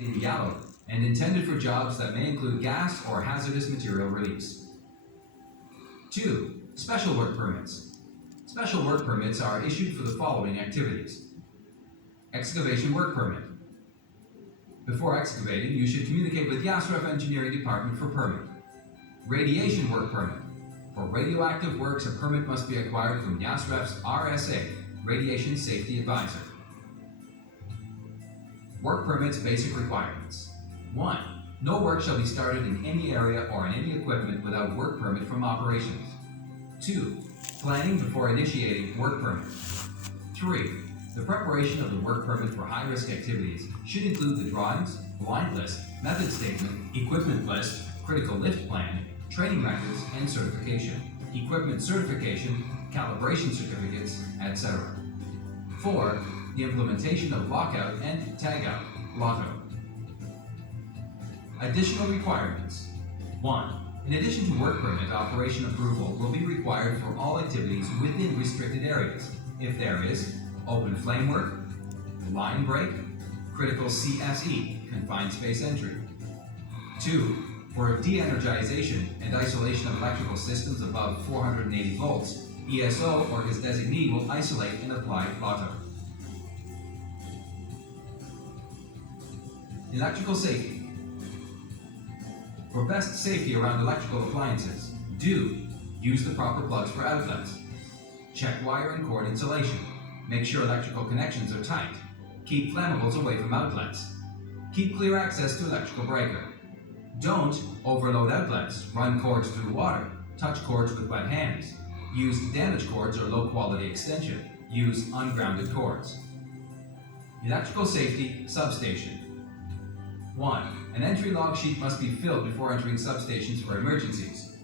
in yellow and intended for jobs that may include gas or hazardous material release. 2. Special work permits. Special work permits are issued for the following activities. Excavation work permit. Before excavating, you should communicate with Yasref Engineering Department for permit. Radiation work permit. For radioactive works, a permit must be acquired from Yasref's RSA, Radiation Safety Advisor. Work permits basic requirements. 1. No work shall be started in any area or in any equipment without work permit from operations. 2. Planning before initiating work permit. 3. The preparation of the work permit for high-risk activities should include the drawings, blind list, method statement, equipment list, critical lift plan, training records, and certification, equipment certification, calibration certificates, etc. 4. The implementation of lockout and tagout, LOTO. Additional requirements. 1. In addition to work permit, operation approval will be required for all activities within restricted areas, if there is open flame work, line break, critical CSE, confined space entry. 2. For de-energization and isolation of electrical systems above 480 volts, ESO or his designee will isolate and apply LOTO. Electrical safety. For best safety around electrical appliances, do use the proper plugs for outlets. Check wire and cord insulation. Make sure electrical connections are tight. Keep flammables away from outlets. Keep clear access to electrical breaker. Don't overload outlets, run cords through water, touch cords with wet hands. Use damaged cords or low-quality extension. Use ungrounded cords. Electrical safety, substation. 1. An entry log sheet must be filled before entering substations for emergencies.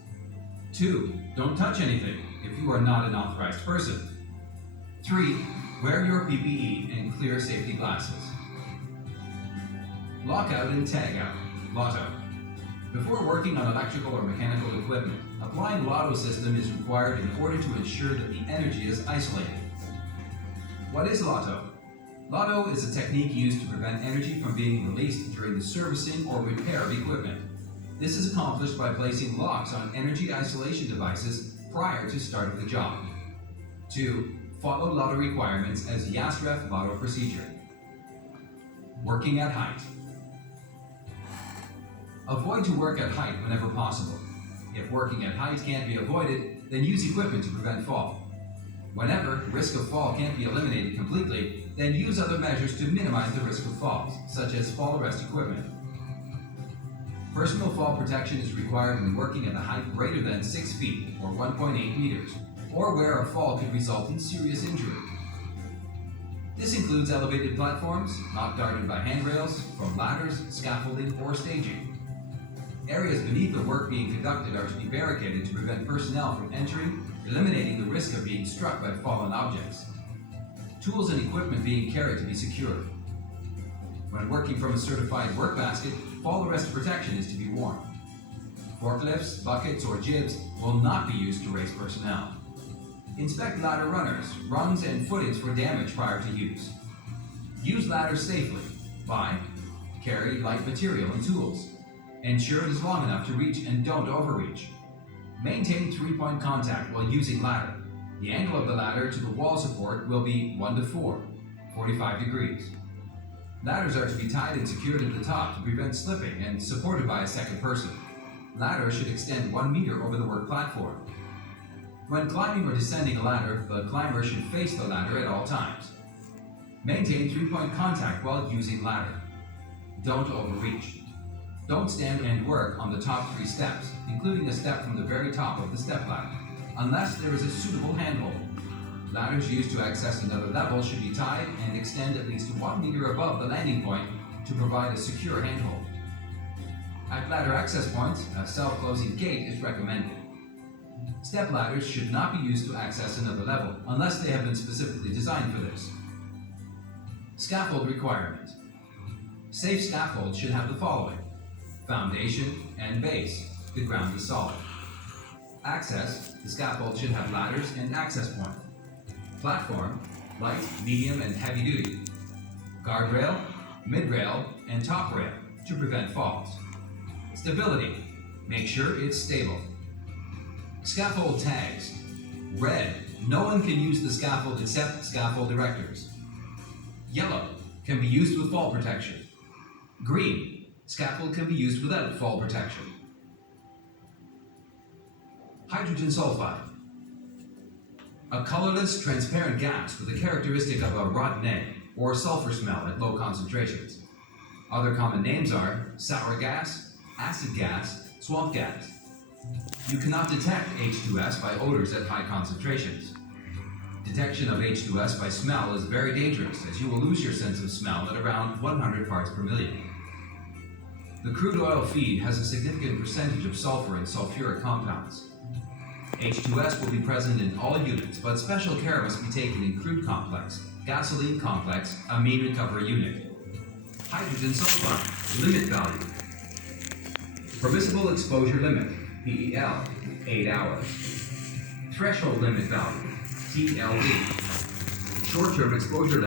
2. Don't touch anything if you are not an authorized person. 3. Wear your PPE and clear safety glasses. Lockout and tagout, LOTO. Before working on electrical or mechanical equipment, applying LOTO system is required in order to ensure that the energy is isolated. What is LOTO? LOTO is a technique used to prevent energy from being released during the servicing or repair of equipment. This is accomplished by placing locks on energy isolation devices prior to start of the job. 2. Follow LOTO requirements as Yasref LOTO procedure. Working at height. Avoid to work at height whenever possible. If working at height can't be avoided, then use equipment to prevent fall. Whenever risk of fall can't be eliminated completely, then use other measures to minimize the risk of falls, such as fall arrest equipment. Personal fall protection is required when working at a height greater than 6 feet or 1.8 meters, or where a fall could result in serious injury. This includes elevated platforms, not guarded by handrails, from ladders, scaffolding, or staging. Areas beneath the work being conducted are to be barricaded to prevent personnel from entering, eliminating the risk of being struck by fallen objects. Tools and equipment being carried to be secured. When working from a certified work basket, fall arrest protection is to be worn. Forklifts, buckets, or jibs will not be used to raise personnel. Inspect ladder runners, rungs, and footings for damage prior to use. Use ladders safely. Buy, carry light material and tools. Ensure it is long enough to reach and don't overreach. Maintain 3-point contact while using ladder. The angle of the ladder to the wall support will be 1 to 4, 45 degrees. Ladders are to be tied and secured at the top to prevent slipping and supported by a second person. Ladders should extend 1 meter over the work platform. When climbing or descending a ladder, the climber should face the ladder at all times. Maintain 3-point contact while using ladder. Don't overreach. Don't stand and work on the top 3 steps, including a step from the very top of the step ladder, unless there is a suitable handhold. Ladders used to access another level should be tied and extend at least 1 meter above the landing point to provide a secure handhold. At ladder access points, a self-closing gate is recommended. Step ladders should not be used to access another level unless they have been specifically designed for this. Scaffold requirement. Safe scaffolds should have the following: foundation and base. The ground is solid. Access. The scaffold should have ladders and access point. Platform. Light, medium, and heavy duty. Guardrail, mid-rail, and top rail to prevent falls. Stability. Make sure it's stable. Scaffold tags. Red. No one can use the scaffold except scaffold erectors. Yellow. Can be used with fall protection. Green. Scaffold can be used without fall protection. Hydrogen sulfide. A colorless, transparent gas with the characteristic of a rotten egg or sulfur smell at low concentrations. Other common names are sour gas, acid gas, swamp gas. You cannot detect H2S by odors at high concentrations. Detection of H2S by smell is very dangerous, as you will lose your sense of smell at around 100 parts per million. The crude oil feed has a significant percentage of sulfur and sulfuric compounds. H2S will be present in all units, but special care must be taken in crude complex, gasoline complex, amine recovery unit. Hydrogen sulfide, limit value. Permissible exposure limit, PEL, 8 hours. Threshold limit value, TLV. Short-term exposure